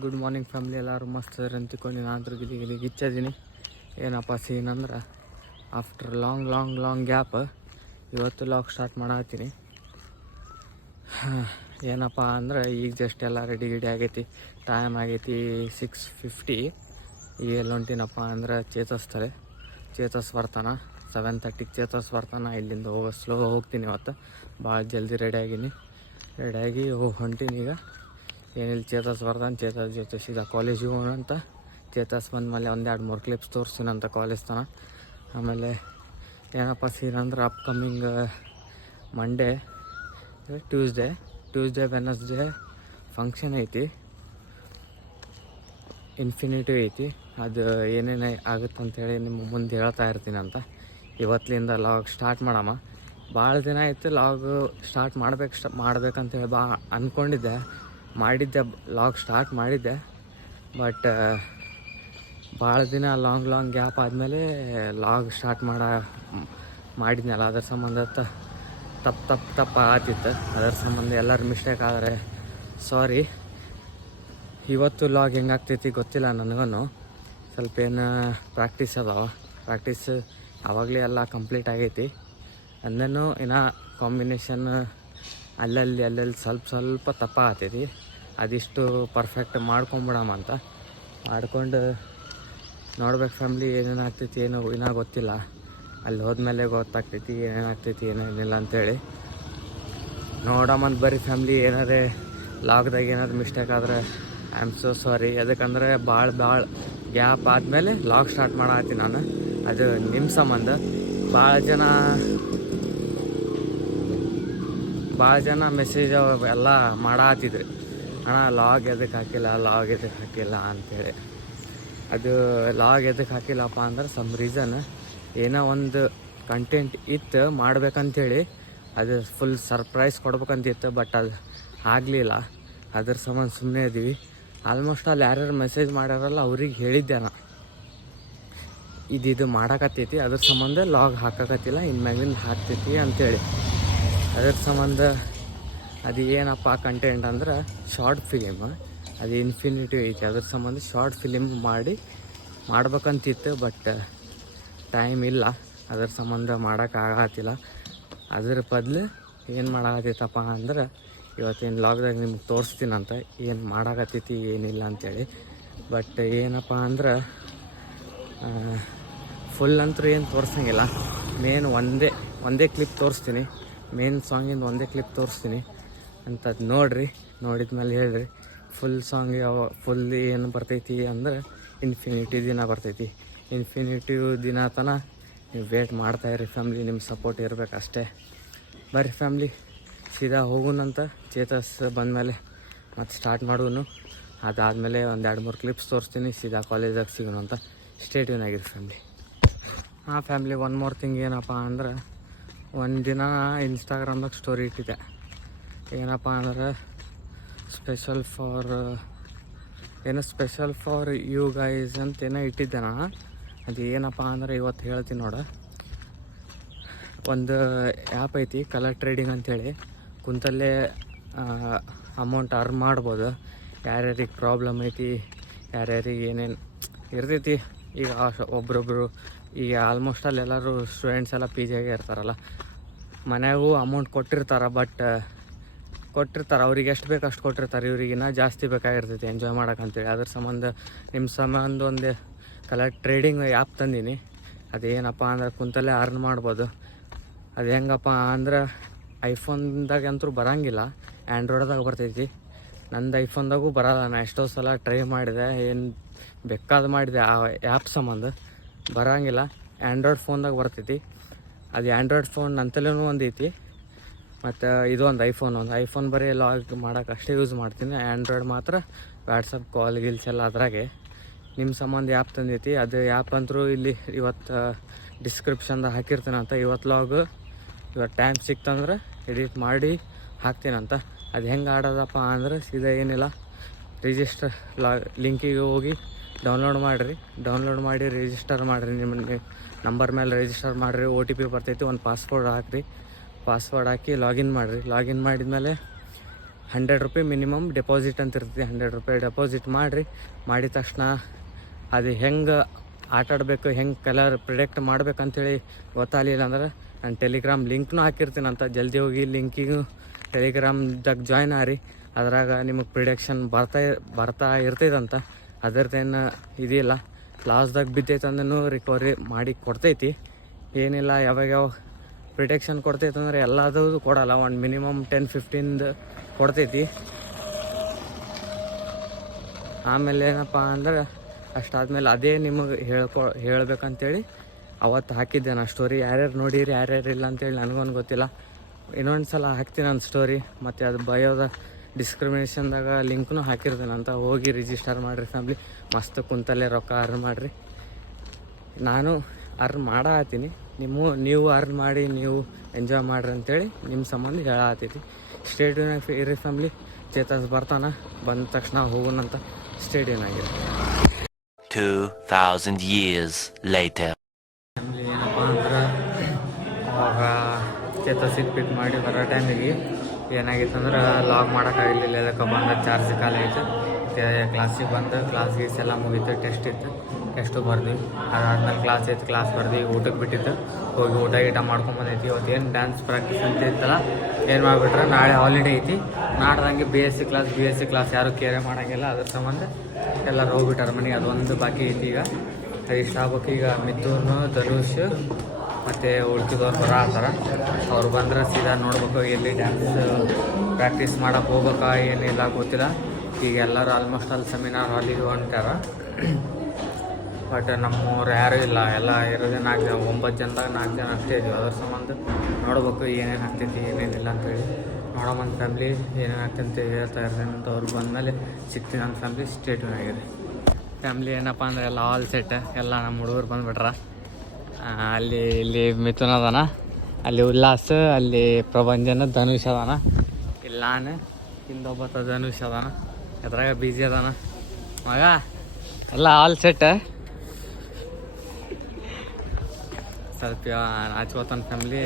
Good morning family. ಎಲ್ಲರೂ ಮಸ್ತ್ ಅಂತಿಕೊಂಡು ನಾನು ಗಿಲಿ ಗಿಚ್ಚಿದ್ದೀನಿ. ಏನಪ್ಪ ಸೀನ್ ಅಂದ್ರೆ ಆಫ್ಟರ್ ಲಾಂಗ್ ಗ್ಯಾಪ್ ಇವತ್ತು ಲಾಗ್ ಸ್ಟಾರ್ಟ್ ಮಾಡತ್ತೀನಿ. ಏನಪ್ಪ ಅಂದ್ರೆ ಈಗ ಜಸ್ಟ್ ಎಲ್ಲ ರೆಡಿ ಆಗೈತಿ. ಟೈಮ್ ಆಗೈತಿ 6:50. ಈಗ ಎಲ್ಲಿ ಹೊಂಟೀನಪ್ಪ ಅಂದ್ರೆ ಚೇತಸ್ ಬರ್ತಾನೆ 7:30ಗೆ. ಚೇತಸ್ ಬರ್ತಾನೆ. ಇಲ್ಲಿಂದ ಸ್ಲೋ ಹೋಗ್ತೀನಿ. ಇವತ್ತು ಭಾಳ ಜಲ್ದಿ ರೆಡಿಯಾಗಿ ಹೊಂಟೀನಿ. ಈಗ ಏನಿಲ್ಲ, ಚೇತಸ್ ಬರ್ತಾನೆ. ಚೇತಸ್ ಜೊತೆ ಸೀದಾ ಕಾಲೇಜಿಗೆ ಹೋಗೋಣಂತ. ಚೇತಸ್ ಬಂದಮೇಲೆ 1-2-3 ಕ್ಲಿಪ್ಸ್ ತೋರಿಸ್ತೀನಂತ ಕಾಲೇಜ್ ತನ. ಆಮೇಲೆ ಏನಪ್ಪ ಸೀನ್ ಅಂದ್ರೆ upcoming Monday, Tuesday, Wednesday function ಐತಿ, ಇನ್ಫಿನಿಟಿ ಐತಿ. ಅದು ಏನೇನು ಆಗುತ್ತಂತೇಳಿ ನಿಮ್ಗೆ ಮುಂದೆ ಹೇಳ್ತಾ ಇರ್ತೀನಂತ. ಇವತ್ತಿನಿಂದ ಲಾಗ್ ಸ್ಟಾರ್ಟ್ ಮಾಡಮ್ಮ. ಭಾಳ ದಿನ ಆಯಿತು ಲಾಗ್ ಸ್ಟಾರ್ಟ್ ಮಾಡ್ಬೇಕಂತೇಳಿ ಅಂದ್ಕೊಂಡಿದ್ದೆ. ಲಾಗ್ ಸ್ಟಾರ್ಟ್ ಮಾಡಿದ್ದೆ. ಬಟ್ ಭಾಳ ದಿನ ಲಾಂಗ್ ಗ್ಯಾಪ್ ಆದಮೇಲೆ ಲಾಗ್ ಸ್ಟಾರ್ಟ್ ಮಾಡಿದ್ನಲ್ಲ, ಅದ್ರ ಸಂಬಂಧ ತಪ್ಪು ಆತಿತ್ತು. ಅದರ ಸಂಬಂಧ ಎಲ್ಲರ ಮಿಸ್ಟೇಕ್ ಆದರೆ ಸಾರಿ. ಇವತ್ತು ಲಾಗ್ ಹೆಂಗಾಗ್ತೈತಿ ಗೊತ್ತಿಲ್ಲ ನನಗೂ. ಸ್ವಲ್ಪ ಏನು ಪ್ರಾಕ್ಟೀಸ್ ಆವಾಗಲೇ ಎಲ್ಲ ಕಂಪ್ಲೀಟ್ ಆಗೈತಿ. ಅಂದೇನು ಇನ್ನೂ ಕಾಂಬಿನೇಷನ್ ಅಲ್ಲಲ್ಲಿ ಸ್ವಲ್ಪ ತಪ್ಪಾಗ್ತೈತಿ. ಅದಿಷ್ಟು ಪರ್ಫೆಕ್ಟ್ ಮಾಡ್ಕೊಂಡು ನೋಡ್ಬೇಕು ಫ್ಯಾಮ್ಲಿ. ಏನೇನು ಆಗ್ತೈತಿ ಏನೋ ಇನ್ನೂ ಗೊತ್ತಿಲ್ಲ. ಅಲ್ಲಿ ಹೋದ್ಮೇಲೆ ಗೊತ್ತಾಗ್ತೈತಿ ಏನೇನಾಗ್ತೈತಿ ಏನೇನಿಲ್ಲ ಅಂಥೇಳಿ. ನೋಡಮ್ಮಂತ ಬರ್ರಿ ಫ್ಯಾಮ್ಲಿ. ಏನಾರೇ ಲಾಗ್ದಾಗ ಏನಾದ್ರು ಮಿಸ್ಟೇಕ್ ಆದರೆ ಐ ಆಮ್ ಸೋ ಸಾರಿ. ಅದಕ್ಕಂದ್ರೆ ಭಾಳ ಗ್ಯಾಪ್ ಆದಮೇಲೆ ಲಾಗ್ ಸ್ಟಾರ್ಟ್ ಮಾಡತ್ತೀನಿ ನಾನು. ಅದು ನಿಮ್ಮ ಸಂಬಂಧ. ಭಾಳ ಜನ ಮೆಸೇಜ್ ಎಲ್ಲ ಮಾಡತ್ತಿದ್ರು, ಅಣ್ಣ ಲಾಗ್ ಎದಕ್ಕೆ ಹಾಕಿಲ್ಲ ಅಂಥೇಳಿ. ಅದು ಲಾಗ್ ಎದಕ್ಕೆ ಹಾಕಿಲ್ಲಪ್ಪ ಅಂದ್ರೆ ಸಮ್ ರೀಸನ್ ಏನೋ ಒಂದು ಕಂಟೆಂಟ್ ಇತ್ತು ಮಾಡ್ಬೇಕಂತೇಳಿ. ಅದು ಫುಲ್ ಸರ್ಪ್ರೈಸ್ ಕೊಡ್ಬೇಕಂತಿತ್ತು. ಬಟ್ ಅದು ಆಗಲಿಲ್ಲ. ಅದ್ರ ಸಂಬಂಧ ಸುಮ್ಮನೆ ಇದ್ದೀವಿ. ಆಲ್ಮೋಸ್ಟ್ ಅಲ್ಲಿ ಯಾರ್ಯಾರು ಮೆಸೇಜ್ ಮಾಡ್ಯಾರಲ್ಲ ಅವ್ರಿಗೆ ಹೇಳಿದ್ದೆ ನಾ, ಇದು ಮಾಡಾಕತ್ತೈತಿ, ಅದ್ರ ಸಂಬಂಧ ಲಾಗ್ ಹಾಕಕತ್ತಿಲ್ಲ, ಇನ್ಮ್ಯಾಗಿಂದ ಹಾಕ್ತೈತಿ ಅಂಥೇಳಿ. ಅದ್ರ ಸಂಬಂಧ ಅದು ಏನಪ್ಪ ಕಂಟೆಂಟ್ ಅಂದ್ರೆ ಶಾರ್ಟ್ ಫಿಲಿಮ್. ಅದು ಇನ್ಫಿನಿಟಿ ಐತಿ. ಅದ್ರ ಸಂಬಂಧ ಶಾರ್ಟ್ ಫಿಲಿಮ್ ಮಾಡ್ಬೇಕಂತಿತ್ತು. ಬಟ್ ಟೈಮ್ ಇಲ್ಲ. ಅದ್ರ ಸಂಬಂಧ ಮಾಡೋಕ್ಕಾಗತ್ತಿಲ್ಲ. ಅದ್ರ ಬದಲು ಏನು ಮಾಡಾಕತ್ತೈತಪ್ಪ ಅಂದ್ರೆ ಇವತ್ತಿನ ಲಾಗ್ದಾಗ ನಿಮ್ಗೆ ತೋರಿಸ್ತೀನಂತ ಏನು ಮಾಡಾಕತ್ತೈತಿ ಏನಿಲ್ಲ ಅಂಥೇಳಿ. ಬಟ್ ಏನಪ್ಪ ಅಂದ್ರೆ ಫುಲ್ ಅಂತೂ ಏನು ತೋರಿಸಂಗಿಲ್ಲ. ಮೇನ್ ಒಂದೇ ಕ್ಲಿಪ್ ತೋರಿಸ್ತೀನಿ. ಮೇನ್ ಸಾಂಗಿಂದ ಒಂದೇ ಕ್ಲಿಪ್ ತೋರಿಸ್ತೀನಿ ಅಂಥದ್ದು ನೋಡಿದ್ಮೇಲೆ ಹೇಳ್ರಿ. ಫುಲ್ ಸಾಂಗ್ ಫುಲ್ ಏನು ಬರ್ತೈತಿ ಅಂದ್ರೆ ಇನ್ಫಿನಿಟಿ ದಿನ ಬರ್ತೈತಿ. ಇನ್ಫಿನಿಟಿ ದಿನ ತನಕ ನೀವು ವೇಟ್ ಮಾಡ್ತಾಯಿರಿ ಫ್ಯಾಮ್ಲಿ. ನಿಮ್ಮ ಸಪೋರ್ಟ್ ಇರಬೇಕು ಅಷ್ಟೇ. ಬರ್ರಿ ಫ್ಯಾಮ್ಲಿ, ಸೀದಾ ಹೋಗೋಣಂತ. ಚೇತಸ್ ಬಂದಮೇಲೆ ಮತ್ತೆ ಸ್ಟಾರ್ಟ್ ಮಾಡೋನು. ಅದಾದಮೇಲೆ 1-2-3 ಕ್ಲಿಪ್ಸ್ ತೋರಿಸ್ತೀನಿ. ಸೀದಾ ಕಾಲೇಜಾಗ ಸಿಗೋಣ ಅಂತ. ಸ್ಟೇ ಟ್ಯೂನ್ ಆಗಿರಿ family. Family, one more thing ಏನಪ್ಪ ಅಂದ್ರೆ ಒಂದು ದಿನ ಇನ್ಸ್ಟಾಗ್ರಾಮ್ದಾಗ ಸ್ಟೋರಿ ಇಟ್ಟಿದ್ದೆ. ಏನಪ್ಪ ಅಂದ್ರೆ ಸ್ಪೆಷಲ್ ಫಾರ್ ಯು ಗೈಸ್ ಅಂತ ಏನೋ ಇಟ್ಟಿದ್ದೆ ನಾನು. ಅದು ಏನಪ್ಪ ಅಂದ್ರೆ ಇವತ್ತು ಹೇಳ್ತೀನಿ ನೋಡ. ಒಂದು ಆ್ಯಪ್ ಐತಿ ಕಲರ್ ಟ್ರೇಡಿಂಗ್ ಅಂಥೇಳಿ. ಕುಂತಲ್ಲೇ ಅಮೌಂಟ್ ಅರ್ನ್ ಮಾಡ್ಬೋದು. ಯಾರ್ಯಾರಿಗೆ ಪ್ರಾಬ್ಲಮ್ ಐತಿ, ಯಾರ್ಯಾರಿಗೆ ಏನೇನು ಇರ್ತೈತಿ. ಈಗ ಒಬ್ರೊಬ್ರು ಈಗ ಆಲ್ಮೋಸ್ಟ್ ಅಲ್ಲಿ ಎಲ್ಲರೂ ಸ್ಟೂಡೆಂಟ್ಸ್ ಎಲ್ಲ PGಗೆ ಇರ್ತಾರಲ್ಲ, ಮನೆಯಾಗೂ ಅಮೌಂಟ್ ಕೊಟ್ಟಿರ್ತಾರೆ. ಅವ್ರಿಗೆ ಎಷ್ಟು ಬೇಕು ಅಷ್ಟು ಕೊಟ್ಟಿರ್ತಾರೆ. ಇವ್ರಿಗಿನ್ನ ಜಾಸ್ತಿ ಬೇಕಾಗಿರ್ತೈತಿ ಎಂಜಾಯ್ ಮಾಡೋಕ್ಕಂತೇಳಿ. ಅದ್ರ ಸಂಬಂಧ ಒಂದು ಕಲರ್ ಟ್ರೇಡಿಂಗ್ ಆ್ಯಪ್ ತಂದೀನಿ. ಅದೇನಪ್ಪ ಅಂದ್ರೆ ಕುಂತಲ್ಲೇ ಅರ್ನ್ ಮಾಡ್ಬೋದು. ಅದು ಹೆಂಗಪ್ಪ ಅಂದ್ರೆ ಐಫೋನ್ದಾಗ ಅಂತೂ ಬರೋಂಗಿಲ್ಲ, ಆ್ಯಂಡ್ರಾಯ್ಡ್ದಾಗ ಬರ್ತೈತಿ. ನಂದು ಐಫೋನ್ದಾಗೂ ಬರೋಲ್ಲ. ನಾನು ಎಷ್ಟೋ ಸಲ ಟ್ರೈ ಮಾಡಿದೆ, ಏನು ಬೇಕಾದ ಮಾಡಿದೆ. ಆ ಆ್ಯಪ್ ಸಂಬಂಧ ಬರೋಂಗಿಲ್ಲ. ಆ್ಯಂಡ್ರಾಯ್ಡ್ ಫೋನ್ದಾಗ ಬರ್ತೈತಿ. ಅದು ಆ್ಯಂಡ್ರಾಯ್ಡ್ ಫೋನ್ ನಂತಲೇನೂ ಒಂದು ಐತಿ. ಮತ್ತು ಇದೊಂದು ಐಫೋನ್ ಬರೀ ಲಾಗ್ ಮಾಡೋಕೆ ಅಷ್ಟೇ ಯೂಸ್ ಮಾಡ್ತೀನಿ. ಆ್ಯಂಡ್ರಾಯ್ಡ್ ಮಾತ್ರ ವಾಟ್ಸಪ್ ಕಾಲ್ ಗೀಲ್ಸ್ ಎಲ್ಲ ಅದ್ರಾಗೆ. ನಿಮ್ಮ ಸಂಬಂಧ ಆ್ಯಪ್ ತಂದೈತಿ. ಅದು ಆ್ಯಪ್ ಅಂತೂ ಇಲ್ಲಿ ಇವತ್ತು ಡಿಸ್ಕ್ರಿಪ್ಷನ್ದಾಗ ಹಾಕಿರ್ತೀನಂತ. ಇವತ್ತು ಟೈಮ್ ಸಿಕ್ತಂದ್ರೆ ಎಡಿಟ್ ಮಾಡಿ ಹಾಕ್ತೀನಂತ. ಅದು ಹೆಂಗೆ ಆಡೋದಪ್ಪ ಅಂದ್ರೆ ಸೀದಾ ಏನಿಲ್ಲ, ರಿಜಿಸ್ಟರ್ ಲಿಂಕಿಗೆ ಹೋಗಿ ಡೌನ್ಲೋಡ್ ಮಾಡಿ ರಿಜಿಸ್ಟರ್ ಮಾಡಿರಿ. ನಿಮ್ಮ ನಂಬರ್ ಮೇಲೆ ರಿಜಿಸ್ಟರ್ ಮಾಡಿರಿ. OTP ಬರ್ತೈತಿ. ಒಂದು ಪಾಸ್ವರ್ಡ್ ಹಾಕಿ ಲಾಗಿನ್ ಮಾಡಿರಿ. ಲಾಗಿನ್ ಮಾಡಿದ್ಮೇಲೆ 100 ರೂಪಾಯಿ ಮಿನಿಮಮ್ ಡೆಪಾಸಿಟ್ ಅಂತ ಇರ್ತೈತಿ. 100 ರೂಪಾಯಿ ಡೆಪಾಸಿಟ್ ಮಾಡಿರಿ. ಮಾಡಿದ ತಕ್ಷಣ ಅದು ಹೆಂಗೆ ಆಟಾಡಬೇಕು, ಹೆಂಗೆ ಕಲರ್ ಪ್ರಿಡೆಕ್ಟ್ ಮಾಡ್ಬೇಕಂತೇಳಿ ಗೊತ್ತಾಗಲಿಲ್ಲ ಅಂದ್ರೆ ನಾನು ಟೆಲಿಗ್ರಾಮ್ ಲಿಂಕ್ನೂ ಹಾಕಿರ್ತೀನಂತ. ಜಲ್ದಿ ಹೋಗಿ ಲಿಂಕಿಗೂ ಟೆಲಿಗ್ರಾಮ್ದಾಗ ಜಾಯ್ನ್ ಆರಿ. ಅದ್ರಾಗ ನಿಮಗೆ ಪ್ರಿಡೆಕ್ಷನ್ ಬರ್ತಾ ಇರ್ತೈತಂತ. ಅದರದ್ದೇನು ಇದಿಲ್ಲ. ಲಾಸ್ದಾಗ ಬಿದ್ದೈತೆ ಅಂದ್ರೂ ರಿಕವರಿ ಮಾಡಿ ಕೊಡ್ತೈತಿ. ಏನಿಲ್ಲ, ಯಾವಾಗ ಪ್ರಿಡೆಕ್ಷನ್ ಕೊಡ್ತೈತೆ ಅಂದ್ರೆ ಎಲ್ಲದೂ ಕೊಡಲ್ಲ, ಒಂದು ಮಿನಿಮಮ್ 10-15 ಕೊಡ್ತೈತಿ. ಆಮೇಲೆ ಏನಪ್ಪ ಅಂದ್ರೆ ಅಷ್ಟಾದ್ಮೇಲೆ ಅದೇ ನಿಮಗೆ ಹೇಳ್ಬೇಕಂತೇಳಿ ಅವತ್ತು ಹಾಕಿದ್ದೆ ನಾನು ಸ್ಟೋರಿ. ಯಾರ್ಯಾರು ನೋಡಿರಿ ಯಾರ್ಯಾರು ಇಲ್ಲ ಅಂತೇಳಿ ನನಗೊಂದು ಗೊತ್ತಿಲ್ಲ. ಇನ್ನೊಂದು ಸಲ ಹಾಕ್ತೀನಿ ನನ್ನ ಸ್ಟೋರಿ. ಮತ್ತು ಅದು ಬಯೋದ ಡಿಸ್ಕ್ರಿಮಿನೇಷನ್ದಾಗ ಲಿಂಕ್ನೂ ಹಾಕಿರ್ತೇನೆ ಅಂತ. ಹೋಗಿ ರಿಜಿಸ್ಟರ್ ಮಾಡಿರಿ ಫ್ಯಾಮ್ಲಿ. ಮಸ್ತ್ ಕುಂತಲ್ಲೇ ರೊಕ್ಕ ಅರ್ನ್ ಮಾಡಿರಿ. ನಾನು ಅರ್ನ್ ಮಾಡತ್ತೀನಿ, ನೀವು ಅರ್ನ್ ಮಾಡಿ ನೀವು ಎಂಜಾಯ್ ಮಾಡಿರಿ ಅಂತೇಳಿ ನಿಮ್ಮ ಸಂಬಂಧ ಹೇಳತ್ತೈತಿ. ಸ್ಟೇಡಿಯಮ್ನಾಗ ಇರಿ ಫ್ಯಾಮ್ಲಿ. ಚೇತಸ್ ಬರ್ತಾನೆ, ಬಂದ ತಕ್ಷಣ ಹೋಗೋಣಂತ ಸ್ಟೇಡಿಯಮ್ ಆಗಿದೆ. 2000 years later. ಫ್ಯಾಮ್ಲಿ ಏನಪ್ಪ ಅಂದ್ರೆ ಅವಾಗ ಚೇತಸಿಗೆ ಪಿಕ್ ಮಾಡಿ ಬರೋ ಟೈಮಿಗೆ ಏನಾಗಿತ್ತು ಅಂದ್ರೆ ಲಾಗ್ ಮಾಡೋಕ್ಕಾಗಲಿಲ್ಲ. ಅದಕ್ಕೆ ಬಂದ ಚಾರ್ಜ್ ಖಾಲಿ ಆಯಿತು. ಕ್ಲಾಸಿಗೆ ಬಂದು ಕ್ಲಾಸ್ ಗೀಸ್ ಎಲ್ಲ ಮುಗೀತು. ಟೆಸ್ಟ್ ಇತ್ತು, ಟೆಸ್ಟು ಬರ್ದ್ವಿ. ಅದಾದ್ಮೇಲೆ ಕ್ಲಾಸ್ ಇತ್ತು, ಕ್ಲಾಸ್ ಬರ್ದ್ವಿ. ಊಟಕ್ಕೆ ಬಿಟ್ಟಿತ್ತು, ಹೋಗಿ ಊಟ ಮಾಡ್ಕೊಂಬಂದೈತಿ. ಇವತ್ತು ಏನು ಡ್ಯಾನ್ಸ್ ಪ್ರಾಕ್ಟೀಸ್ ಅಂತ ಇತ್ತಲ್ಲ, ಏನು ಮಾಡಿಬಿಟ್ರೆ ನಾಳೆ ಹಾಲಿಡೇ ಐತಿ. ನಾಡ್ದಂಗೆ ಬಿ ಎಸ್ ಸಿ ಕ್ಲಾಸ್ ಯಾರೂ ಕೇರೆ ಮಾಡೋಂಗಿಲ್ಲ. ಅದ್ರ ಸಂಬಂಧ ಎಲ್ಲರೂ ಹೋಗ್ಬಿಟ್ಟಾರೆ ಮನೆಗೆ. ಅದೊಂದು ಬಾಕಿ ಐತಿ. ಈಗ ಅದು ಇಷ್ಟ ಆಗ್ಬೇಕು. ಈಗ ಮಿಥುನ್, ಧನುಷ್ ಮತ್ತು ಉಳ್ಕಿದವ್ರು ಬರತ್ತಾರ. ಅವ್ರು ಬಂದ್ರೆ ಸೀದಾ ನೋಡ್ಬೇಕು ಎಲ್ಲಿ ಡ್ಯಾನ್ಸ್ ಪ್ರಾಕ್ಟೀಸ್ ಮಾಡೋಕೆ ಹೋಗ್ಬೇಕಾ ಏನಿಲ್ಲ ಗೊತ್ತಿಲ್ಲ. ಈಗ ಎಲ್ಲರೂ ಆಲ್ಮೋಸ್ಟ್ ಅಲ್ಲಿ ಸೆಮಿನಾರ್ ಹಾಲಿಗೆ ಹೊಂಟಾರ. ಬಟ್ ನಮ್ಮವ್ರು ಯಾರೂ ಇಲ್ಲ. ಎಲ್ಲ ಇರೋದೇ 4 ಜನ, 9 ಜನದಾಗ 4 ಜನ ಅಷ್ಟೇ ಇದೀವಿ. ಅದ್ರ ಸಂಬಂಧ ನೋಡ್ಬೇಕು ಏನೇನು ಆಗ್ತೈತಿ ಏನೇನಿಲ್ಲ ಅಂತೇಳಿ. ನೋಡೋಮಂತ ಫ್ಯಾಮ್ಲಿ ಏನೇನು ಆಗ್ತೈತೆ ಅಂತ ಹೇಳ್ತಾ ಇರ್ತೇನೆ ಅಂತ. ಅವ್ರು ಬಂದಮೇಲೆ ಸಿಗ್ತೀನಿ ನನ್ನ ಫ್ಯಾಮ್ಲಿ. ಸ್ಟೇಟ್ಯೂನ್ ಆಗಿದೆ ಫ್ಯಾಮ್ಲಿ. ಏನಪ್ಪ ಅಂದ್ರೆ ಎಲ್ಲ ಆಲ್ ಸೆಟ್. ಎಲ್ಲ ನಮ್ಮ ಹುಡುಗರು ಬಂದುಬಿಟ್ರ. ಇಲ್ಲಿ ಮಿಥುನ್ ಅದಾನ, ಅಲ್ಲಿ ಉಲ್ಲಾಸ್, ಅಲ್ಲಿ ಪ್ರಭಂಜನ, ಧನುಷ್ ಅದಾನ, ಇಲ್ಲಿ ನಾನು, ಇಲ್ಲೊಬ್ಬತ್ತ ಧನುಷ್ ಅದಾನ, ಎದ್ರಾಗ ಬಿಜಿ ಅದಾನ ಮಗ. ಎಲ್ಲ ಆಲ್ ಸೆಟ್. ಸ್ವಲ್ಪ ನಾಚ್ಕೋತಾನ ಫ್ಯಾಮ್ಲಿ.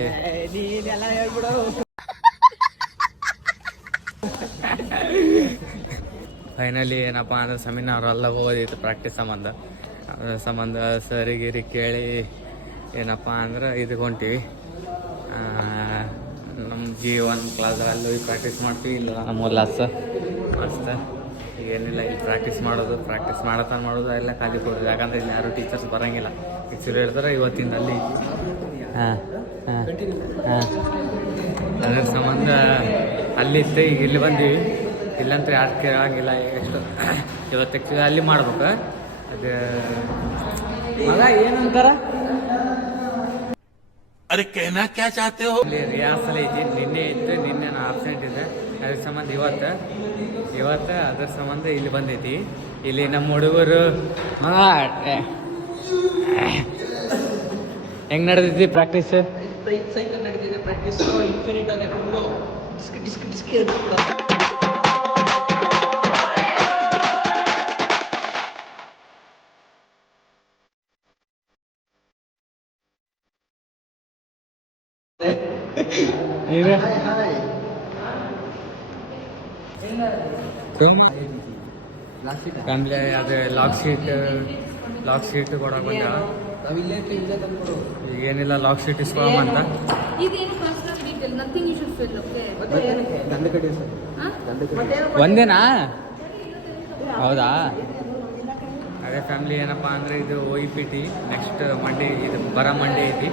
ಫೈನಲಿ ಏನಪ್ಪ ಅಂದ್ರೆ ಸೆಮಿನಾರ್ ಎಲ್ಲ ಹೋದಿತ್ತು ಪ್ರಾಕ್ಟೀಸ್ ಸಂಬಂಧ ಸರಿಗಿರಿ ಕೇಳಿ ಏನಪ್ಪ ಅಂದ್ರೆ ಇದಕ್ಕೆ ಹೊಂಟೀವಿ. ನಮ್ಮ G1 ಕ್ಲಾಸಲ್ಲಿ ಹೋಗಿ ಪ್ರಾಕ್ಟೀಸ್ ಮಾಡ್ತೀವಿ. ಇಲ್ಲ ನಮ್ಮ ಉಲ್ಲಾಸ ಮಸ್ತ್. ಏನಿಲ್ಲ, ಇಲ್ಲಿ ಪ್ರಾಕ್ಟೀಸ್ ಮಾಡೋದು ಎಲ್ಲ ಖಾಲಿ ಕೊಡೋದು. ಯಾಕಂದ್ರೆ ಇಲ್ಲಿ ಯಾರು ಟೀಚರ್ಸ್ ಬರೋಂಗಿಲ್ಲ. ಟೀಚರ್ ಹೇಳ್ತಾರೆ ಇವತ್ತಿಂದ ಅಲ್ಲಿ. ಅದ್ರ ಸಂಬಂಧ ಅಲ್ಲಿತ್ತು. ಈಗ ಇಲ್ಲಿ ಬಂದೀವಿ. ಇಲ್ಲಂದ್ರೆ ಯಾರು ಕೇಳಂಗಿಲ್ಲ. ಎಷ್ಟು ಇವತ್ತು ಆ್ಯಕ್ಚುಲಿ ಅಲ್ಲಿ ಮಾಡ್ಬೇಕು. ಅದು ಮಗ ಏನಂತಾರ अरे कहना क्या चाहते हो? ಇಲ್ಲಿ ರಿಯಾಸಲ್ ಐತಿ. ನಿನ್ನೆ ಇತ್ತು, ನಿನ್ನೆ ನಾನು ಆಬ್ಸೆಂಟ್ ಇದ್ದೆ. ಅದ್ರ ಸಂಬಂಧ ಇವತ್ತು ಅದ್ರ ಸಂಬಂಧ ಇಲ್ಲಿ ಬಂದೈತಿ. ಇಲ್ಲಿ ನಮ್ಮ ಹುಡುಗರು ಹೆಂಗ್ ನಡೆದೈತಿ ಪ್ರಾಕ್ಟೀಸ್? ನಡೆದಿದೆ ಪ್ರಾಕ್ಟೀಸ್. ಇನ್ಫಿನಿಟ್ ಆಗಿ ಡಿಸ್ಕ್ ಫ್ಯಾಮ್ಲಿ ಅದು ಲಾಕ್ ಶೀಟ್ ಕೊಡೋಕೆ ಬಂದ. ಈಗೇನಿಲ್ಲ, ಲಾಕ್ ಶೀಟ್ ಇಸ್ಕೊಳಂತ. ಒಂದೇನಾ? ಹೌದಾ? ಅದೇ ಫ್ಯಾಮ್ಲಿ ಏನಪ್ಪ ಅಂದರೆ ಇದು OEPT ನೆಕ್ಸ್ಟ್ ಮಂಡೇ, ಇದು ಬರೋ ಮಂಡೇ ಐತಿ.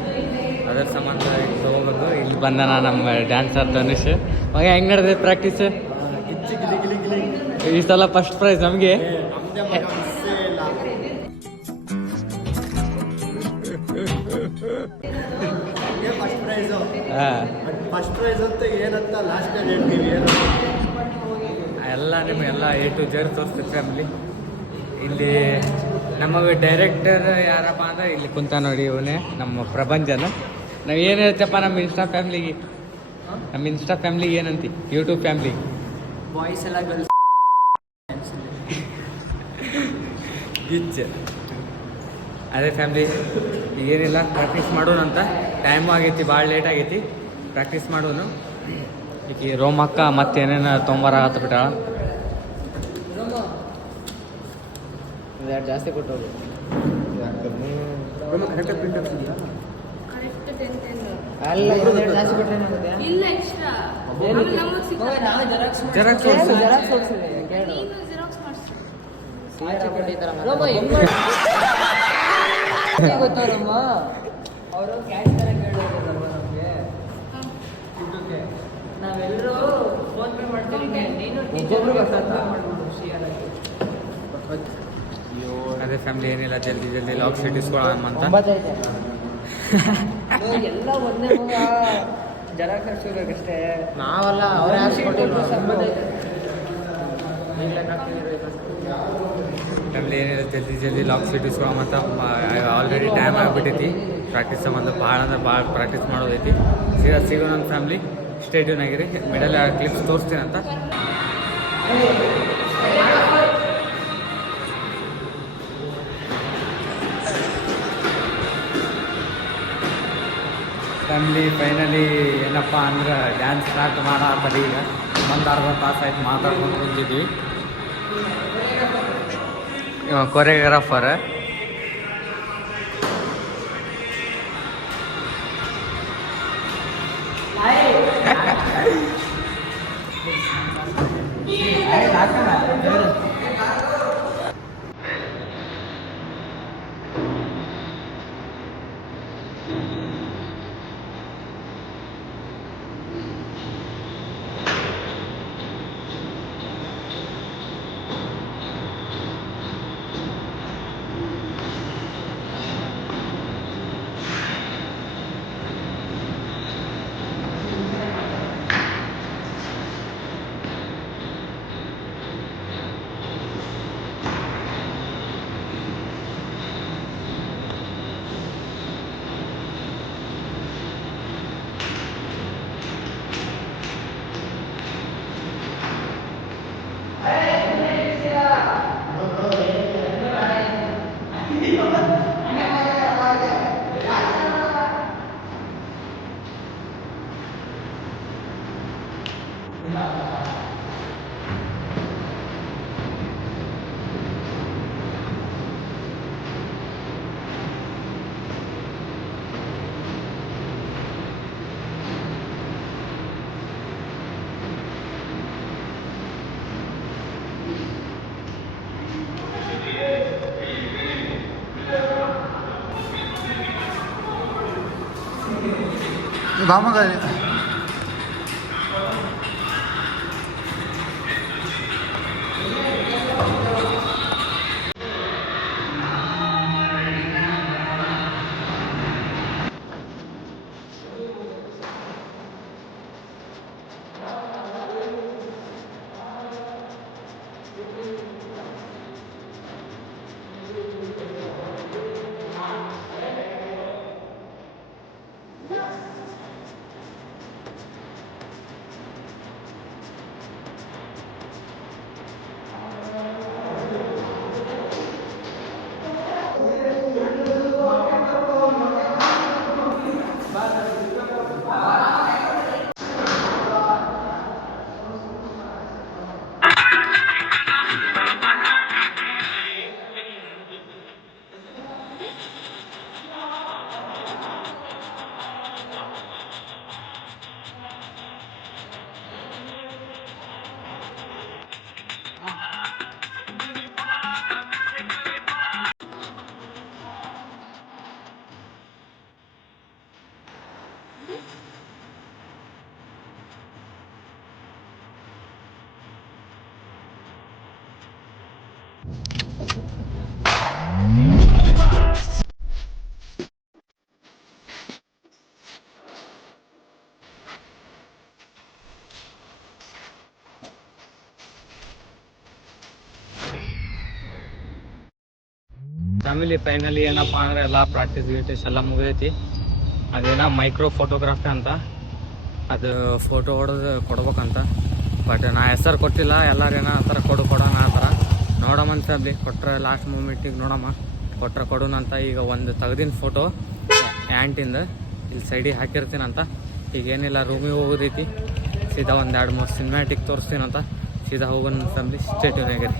ಅದರ ಸಂಬಂಧ ಇಲ್ಲಿ ತೊಗೋಬೇಕು. ಇಲ್ಲಿ ಬಂದ ನಮ್ಮ ಡ್ಯಾನ್ಸರ್ ಧನುಷ್. ಮಗ ಹೆಂಗೆ ನಡೆದೈತೆ ಪ್ರಾಕ್ಟೀಸ್? ಈ ಸಲ ಫಸ್ಟ್ ಪ್ರೈಸ್ ನಮಗೆ. ಎಲ್ಲ ನಿಮಗೆಲ್ಲ A to Z ತೋರಿಸ್ತೀವಿ ಫ್ಯಾಮ್ಲಿ. ಇಲ್ಲಿ ನಮಗೆ ಡೈರೆಕ್ಟರ್ ಯಾರಪ್ಪ ಅಂದ್ರೆ ಇಲ್ಲಿ ಕುಂತ ನೋಡಿ, ಇವನೇ ನಮ್ಮ ಪ್ರಭಂಜನ. ನಾವು ಏನು ಹೇಳ್ತೇಪ್ಪ ನಮ್ಮ ಇನ್ಸ್ಟಾ ಫ್ಯಾಮ್ಲಿಗೆ ಏನಂತಿ? ಯೂಟ್ಯೂಬ್ ಫ್ಯಾಮ್ಲಿ ಬಾಯ್ಸ್ ಎಲ್ಲ ಗರ್ಲ್ಸ್ ಗಿಚ್ಚ. ಅದೇ ಫ್ಯಾಮ್ಲಿ ಏನಿಲ್ಲ, ಪ್ರಾಕ್ಟೀಸ್ ಮಾಡೋಣ ಅಂತ. ಟೈಮು ಆಗೈತಿ, ಭಾಳ ಲೇಟ್ ಆಗೈತಿ. ಪ್ರಾಕ್ಟೀಸ್ ಮಾಡೋನು. ಈಗ ರೋಮಕ್ಕ ಮತ್ತೇನೇನು ತೊಂಬರಾಗತ್ತ ಬಿಟ್ಟ ಜಾಸ್ತಿ ಕೊಟ್ಟು ಅಲ್ಲ ಜಾಸ್ತಿ ಕೊಟ್ಟರೆ ಇಲ್ಲ ಎಕ್ಸ್ಟ್ರಾ ಜೆರಾಕ್ಸ್ ಗೊತ್ತಾರಮ್ಮ ಅವರು ಕ್ಯಾಶ್ ತರ ಕೇಳೋದಲ್ವ ನಮಗೆ ದುಡ್ಡುಗೆ ನಾವೆಲ್ಲರೂ ಫೋನ್ ಪೇ ಮಾಡ್ತೀವಿ ನೀನು ಒಬ್ಬೊಬ್ರು ಮಾಡ್ಬಿಡು ಶಿಯರ್ ಆಗಿ ಅದೇ ಫ್ಯಾಮಿಲಿ ಏನಿಲ್ಲ ಜಲ್ದಿ ಜಲ್ದಿ ಲಾಕ್ ಶೀಟ್ ಇಸ್ಕೊಳ್ಳೋಣ ಅಂತ ಎಲ್ಲ ಒಂದೇ ಮಗ ಜೆರಾಕ್ಸ್ ಹಾಕ್ಸ್ಕೋಬೇಕಷ್ಟೇ ನಾವಲ್ಲ ಅವ್ರ ಫ್ಯಾಮಿಲಿ ಏನಿಲ್ಲ ಜಲ್ದಿ ಜಲ್ದಿ ಲಾಕ್ ಶೀಟ್ ಇಸ್ಕೊಳ್ಳೋಣ ಅಂತ ಆಲ್ರೆಡಿ ಟೈಮ್ ಆಗಿಬಿಟ್ಟೈತಿ ಪ್ರಾಕ್ಟೀಸ್ ಸಂಬಂಧ ಭಾಳ ಅಂದ್ರೆ ಭಾಳ ಪ್ರಾಕ್ಟೀಸ್ ಮಾಡೋದೈತಿ ಸಿಗೋ ನನ್ನ ಫ್ಯಾಮಿಲಿ ಸ್ಟೇಟ್ಯೂನ್ ಆಗಿರಿ ಮಿಡಲ್ ಕ್ಲಿಪ್ಸ್ ತೋರಿಸ್ತೀನಿ ಅಂತ ಫ್ಯಾಮಿಲಿ ಫೈನಲಿ ಏನಪ್ಪ ಅಂದ್ರೆ ಡ್ಯಾನ್ಸ್ ಸ್ಟಾರ್ಟ್ ಮಾಡಾತದ ಈಗ ಒಂದು ಅರ್ಧ ತಾಸು ಆಯ್ತು ಮಾತಾಡ್ಕೊಂಡು ಕುಂತಿದ್ವಿ choreographer Vamos a ver. Family finally ಏನಪ್ಪ ಅಂದ್ರೆ ಎಲ್ಲ ಪ್ರಾಕ್ಟೀಸ್ ಗೀಟೀಸ್ ಎಲ್ಲ ಮುಗಿದೈತಿ ಅದೇನೋ ಮೈಕ್ರೋ ಫೋಟೋಗ್ರಾಫಿ ಅಂತ ಅದು ಫೋಟೋ ಹೊಡೆದು ಕೊಡ್ಬೇಕಂತ ಬಟ್ ನಾ ಹೆಸರು ಕೊಟ್ಟಿಲ್ಲ ಎಲ್ಲರೂ ಏನೋ ಆ ಥರ ಕೊಡೋಣ ಆ ಥರ ನೋಡಮ್ಮ ಫ್ಯಾಮಿಲಿ ಕೊಟ್ಟರೆ ಲಾಸ್ಟ್ ಮೂಮೆಂಟಿಗೆ ನೋಡಮ್ಮ ಕೊಟ್ಟರೆ ಕೊಡೋಣಂತ ಈಗ ಒಂದು ತೆಗ್ದಿನ ಫೋಟೋ ಆ್ಯಂಟಿಂದ ಇಲ್ಲಿ ಸೈಡಿಗೆ ಹಾಕಿರ್ತೀನಂತ ಈಗೇನಿಲ್ಲ ರೂಮಿಗೆ ಹೋಗೋದೈತಿ ಸೀದಾ ಒಂದು 2-3 ಸಿನಿಮ್ಯಾಟಿಕ್ ತೋರಿಸ್ತೀನಂತ ಸೀದಾ ಹೋಗೋಣ family ಸ್ಟೇಟ್ಯೂನಾಗಿರಿ.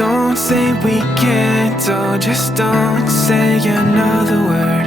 Don't say we can't, oh, just don't say another word.